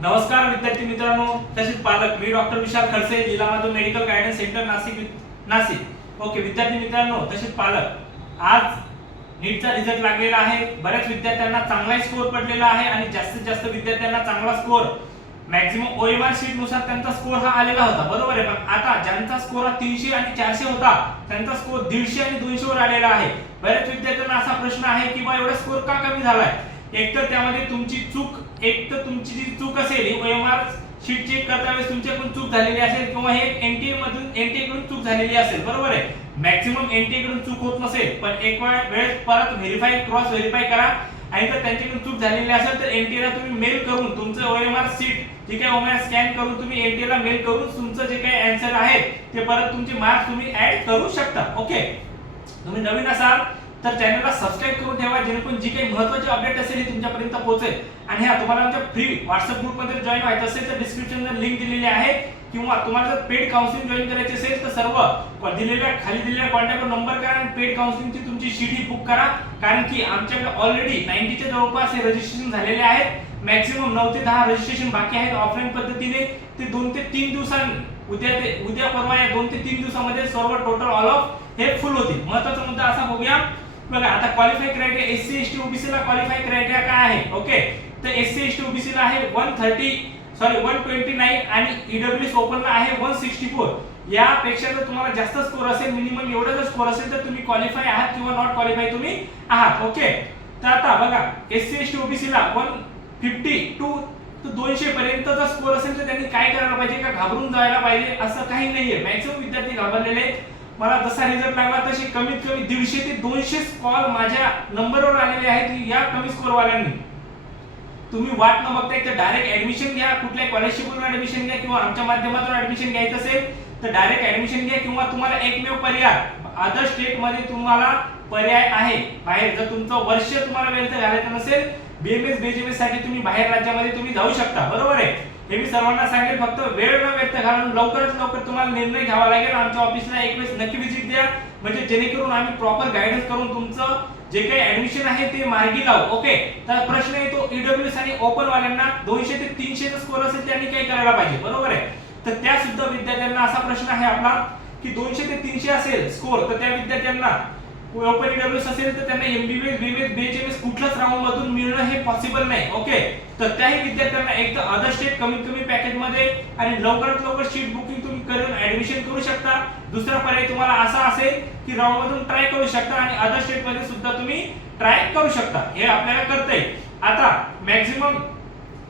नमस्कार विद्यार्थी मित्रांनो. तसेच पालक मी डॉक्टर विशाल खडसे जिल्हा Madhav medical guidance centre Nashik Nashik. Okay विद्यार्थी मित्रांनो तसेच पालक. आज नीटचा रिझल्ट लागलेला आहे. बऱ्याच विद्यार्थ्यांना चांगला स्कोअर पडलेला आहे आणि जास्तीत जास्त विद्यार्थ्यांना चांगला स्कोअर मॅक्झिमम ओएमआर शीटनुसार त्यांचा स्कोअर हा आलेला होता. बरोबर आहे. पण आता ज्यांचा स्कोअर हा तीनशे आणि चारशे होता त्यांचा स्कोअर दीडशे आणि दोनशे वर आलेला आहे. बऱ्याच विद्यार्थ्यांना असा प्रश्न आहे की बा एवढा स्कोअर का कमी झालाय? एक तर त्यामध्ये तुमची चूक एक तर तुमची जी चूक असेल ही ओएमआर शीट चेक करता वेळेस तुमच्याकडून चूक झालेली असेल किंवा हे एनटीए मधून एनटीए कडून चूक झालेली असेल बरोबर आहे? मॅक्झिमम एनटीए कडून चूक होत नसेल पण एक वेळेस परत व्हेरीफाय क्रॉस व्हेरीफाय करा. आणि जर त्यांच्याकडून चूक झालेली असेल तर एनटीए ला तुम्ही मेल करून तुमचं ओएमआर सीट जे काय ओएमआर स्कॅन करून तुम्ही एनटीए ला मेल करून तुमचं जे काही आन्सर आहे ते परत तुमचे मार्क्स तुम्ही ऍड करू शकता ओके तुम्ही नवीन असाल तर चॅनलला सबस्क्राईब करून ठेवा जेणेकरून जी काही महत्त्वाची अपडेट असेल ही तुमच्यापर्यंत पोहोचेल. आणि हा तुम्हाला आमच्या फ्री व्हॉट्सअप ग्रुपमध्ये जॉईन व्हायचं असेल तर डिस्क्रिप्शनला लिंक दिलेली आहे. किंवा तुम्हाला जर पेड काउन्सिलिंग जॉईन करायचे असेल तर सर्व दिलेल्या खाली दिलेल्या कॉन्टॅक्टवर नंबर करा आणि पेड काउन्सिलिंगची तुमची शीट ही बुक करा. कारण की आमच्याकडे ऑलरेडी नाईन्टीच्या जवळपास हे रजिस्ट्रेशन झालेले आहेत. मॅक्सिमम नऊ ते दहा रजिस्ट्रेशन बाकी आहेत ऑफलाईन पद्धतीने. ते दोन ते तीन दिवसांनी उद्या ते उद्या परवा या दोन ते तीन दिवसामध्ये सर्व टोटल ऑल ऑफ हे फुल होतील. महत्त्वाचा मुद्दा असा बघूया. बघा आता qualify criteria S C S T OBC ला क्वालिफाय क्रायटेरिया काय आहे? ओके तर S C S T OBC ला आहे one thirty sorry one twenty nine आणि ईडब्ल्यू ओपन ला आहे वन सिक्स्टी फोर यापेक्षा जर तुम्हाला जास्त स्कोर असेल मिनिमम एवढा जर स्कोर असेल तर तुम्ही क्वालिफाय आहात किंवा नॉट क्वालिफाय तुम्ही आहात. ओके तर आता बघा S C S T OBC ला वन फिफ्टी टू दोनशे पर्यंत जर स्कोर असेल तर त्यांनी काय करायला पाहिजे? का घाबरून जायला पाहिजे? असं काही नाहीये. मॅक्सिमम विद्यार्थी घाबरलेले आहेत. मला जसा रिझल्ट लागला तसे कमीत कमी दीडशे ते दोनशे कॉल माझ्या नंबरवर आलेले आहेत या कमी स्कोरवाल्यांनी तुम्ही वाट न बघता तर डायरेक्ट ऍडमिशन घ्या कुठल्या कॉलेजशिपवरून ऍडमिशन घ्या किंवा आमच्या माध्यमातून ऍडमिशन घ्यायचं असेल तर डायरेक्ट ऍडमिशन घ्या किंवा तुम्हाला एकमेव पर्याय अदर स्टेटमध्ये तुम्हाला पर्याय आहे. बाहेर जर तुमचं वर्ष तुम्हाला व्यर्थ घालायचं नसेल बीएमएस बीजीएमएससाठी तुम्ही बाहेर राज्यामध्ये तुम्ही जाऊ शकता. बरोबर आहे? हे मी सर्वांना सांगेल फक्त वेळ न व्यर्थ घालून लवकरात लवकर तुम्हाला निर्णय घ्यावा लागेल. आमच्या ऑफिसला एक वेळेस नक्की व्हिजिट द्या. म्हणजे जेणेकरून आम्ही प्रॉपर गायडन्स करून तुमचं जे काही ऍडमिशन आहे ते मार्गी लावू. ओके तर प्रश्न येतो ईडब्ल्यूएस आणि ओपन वाल्यांना दोनशे ते तीनशे स्कोर असेल त्यांनी काही करायला पाहिजे. बरोबर आहे? तर त्या सुद्धा विद्यार्थ्यांना असा प्रश्न आहे आपला की दोनशे ते तीनशे असेल स्कोर तर त्या विद्यार्थ्यांना ओपन ईडब्ल्यू असेल तर त्यांना एमबीबीएस बीबीएस बीएचएमएस कुठल्याच राऊंड मधून मिळणं हे पॉसिबल नाही ओके तर त्याही विद्यार्थ्यांना एक तर अदर स्टेट कमीत कमी पॅकेजमध्ये आणि लवकरात लवकर सीट बुकिंग तुम्ही करून ऍडमिशन करू शकता. दुसरा पर्याय तुम्हाला असा असेल की राऊंड मधून ट्राय करू शकता आणि अदर स्टेटमध्ये सुद्धा तुम्ही ट्राय करू शकता. हे आपल्याला करता येईल. आता maximum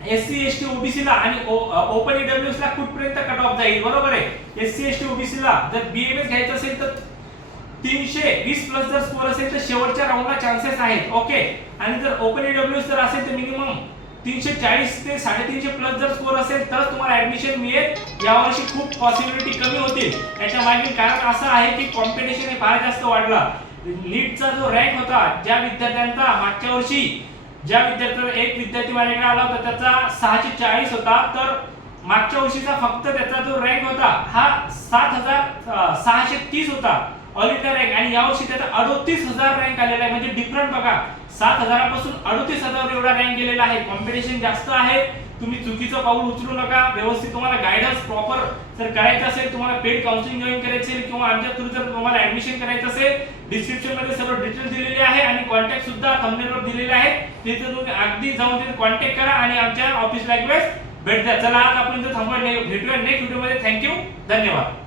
S C S T OBC ला आणि ओपन ईडब्ल्यूएस ला कुठपर्यंत कट ऑफ जाईल? बरोबर आहे. S C S T OBC ला जर बीएमएस घ्यायचं असेल तर तीनशे वीस प्लस जर स्कोर असेल तर शेवटच्या राऊंडला चान्सेस आहेत. ओके आणि जर ओपन ईडब्ल्यूएस जर असेल तर मिनिमम तीनशे चाळीस ते साडेतीनशे प्लस जर स्कोर असेल तर तुम्हाला ऍडमिशन मिळेल. यावर्षी खूप पॉसिबिलिटी कमी होतील. त्याच्या मागील कारण असं आहे की कॉम्पिटिशन हे फार जास्त वाढला. नीटचा जो रँक होता ज्या विद्यार्थ्यांचा मागच्या वर्षी ज्या विद्यार्थ्यांना एक विद्यार्थी माझ्याकडे आला होता त्याचा सहाशे चाळीस होता. तर मागच्या वर्षीचा फक्त त्याचा जो रँक होता हा सात हजार सहाशे तीस होता. ऑल रँक आणि यावर्षी त्याचा अडोतीस हजार रँक आलेला आहे. म्हणजे डिफरंट बघा सात हजारापासून अडोतीस हजार एवढा रँक गेलेला आहे. कॉम्पिटिशन जास्त आहे. तुम्ही चुकीचं पाऊल उचलू नका. व्यवस्थित तुम्हाला गायडन्स प्रॉपर जर करायचं असेल तुम्हाला पेड काउन्सिलिंग जॉईन करायचं असेल किंवा आमच्या थ्रू जर तुम्हाला ऍडमिशन करायचं असेल डिस्क्रिप्शनमध्ये सर्व डिटेल दिलेले आहे आणि कॉन्टॅक्ट सुद्धा थंबनेलवर दिलेले आहे. तिथे तुम्ही अगदी जाऊन तिथे कॉन्टॅक्ट करा आणि आमच्या ऑफिसला एक वेळेस भेट द्या. चला आज आपण इथे थांबूया. भेटूया नेक्स्ट व्हिडिओमध्ये. थँक्यू धन्यवाद.